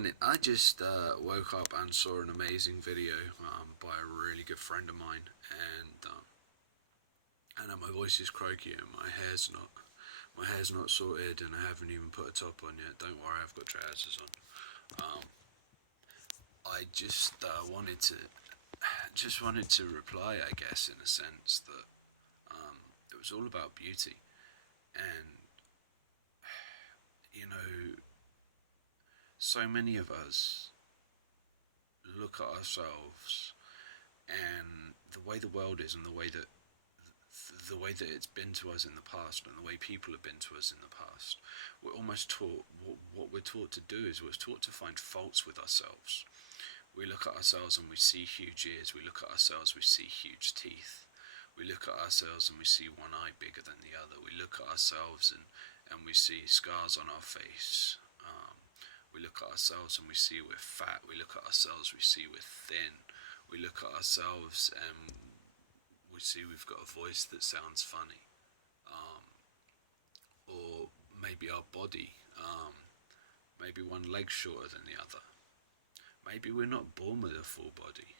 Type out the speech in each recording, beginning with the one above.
morning. I just woke up and saw an amazing video by a really good friend of mine, and my voice is croaky and my hair's not sorted, and I haven't even put a top on yet. Don't worry, I've got trousers on. I just wanted to reply, I guess, in a sense that it was all about beauty, and you know, so many of us look at ourselves and the way the world is, and the way that it's been to us in the past, and the way people have been to us in the past. We're almost taught, what we're taught to do is we're taught to find faults with ourselves. We look at ourselves and we see huge ears. We look at ourselves, we see huge teeth. We look at ourselves and we see one eye bigger than the other. We look at ourselves and we see scars on our face. We look at ourselves and we see we're fat. We look at ourselves, we see we're thin. We look at ourselves and we see we've got a voice that sounds funny. Or maybe our body, maybe one leg shorter than the other. Maybe we're not born with a full body.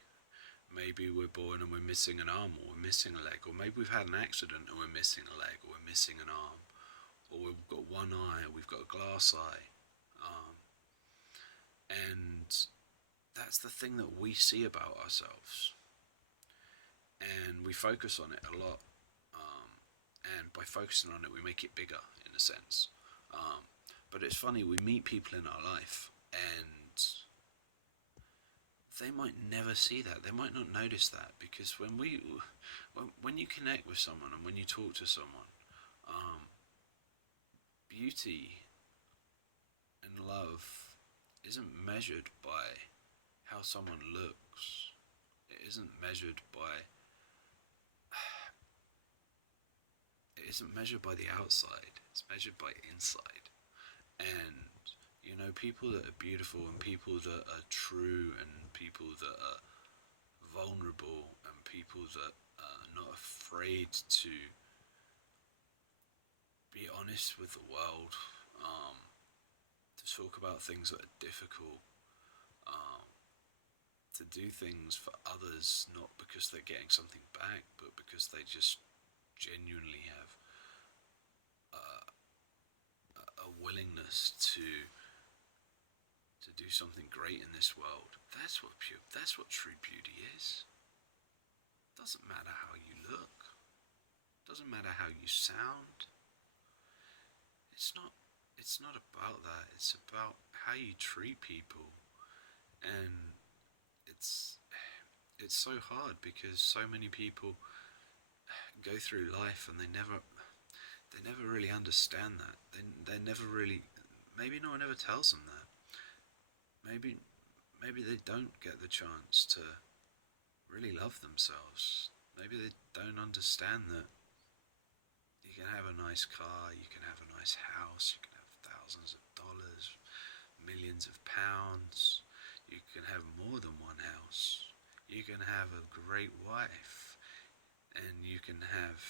Maybe we're born and we're missing an arm, or we're missing a leg, or maybe we've had an accident and we're missing a leg, or we're missing an arm, or we've got one eye, or we've got a glass eye. And that's the thing that we see about ourselves, and we focus on it a lot. And by focusing on it, we make it bigger, in a sense. But it's funny, we meet people in our life, and they might never see that. They might not notice that, because when you connect with someone and when you talk to someone, beauty and love isn't measured by how someone looks. It isn't measured by the outside. It's measured by inside. And people that are beautiful, and people that are true, and people that are vulnerable, and people that are not afraid to be honest with the world, to talk about things that are difficult, to do things for others, not because they're getting something back, but because they just genuinely have a willingness to do something great in this world. That's what true beauty is. It doesn't matter how you look. It doesn't matter how you sound. It's not about that. It's about how you treat people. And it's so hard, because so many people go through life and they never really understand that. They never really, maybe no one ever tells them that. Maybe they don't get the chance to really love themselves. Maybe they don't understand that you can have a nice car, you can have a nice house, you can have thousands of dollars, millions of pounds, you can have more than one house, you can have a great wife, and you can have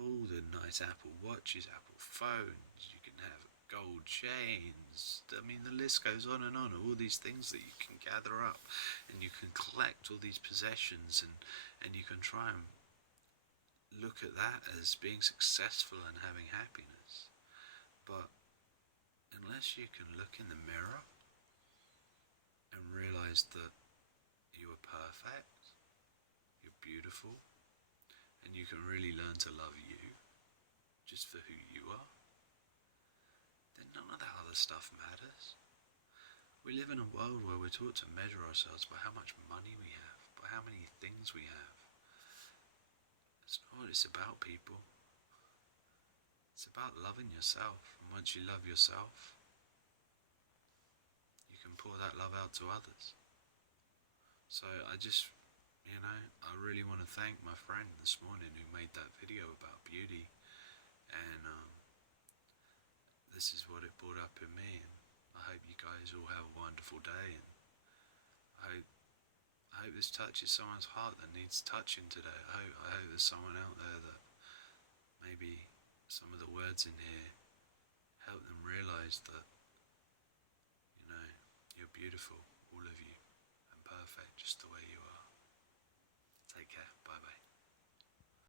all the nice Apple Watches, Apple phones, you can have gold chains. I mean, the list goes on, all these things that you can gather up, and you can collect all these possessions, and you can try and look at that as being successful and having happiness. But unless you can look in the mirror and realize that you are perfect, you're beautiful, and you can really learn to love you just for who you are, then none of that other stuff matters. We live in a world where we're taught to measure ourselves by how much money we have, by how many things we have. That's not what it's about, people. It's about loving yourself, and once you love yourself, you can pour that love out to others. So I really want to thank my friend this morning who made that video about beauty, and this is what it brought up in me, and I hope you guys all have a wonderful day, and I hope this touches someone's heart that needs touching today. I hope there's someone out there that maybe some of the words in here help them realise that, you're beautiful, all of you.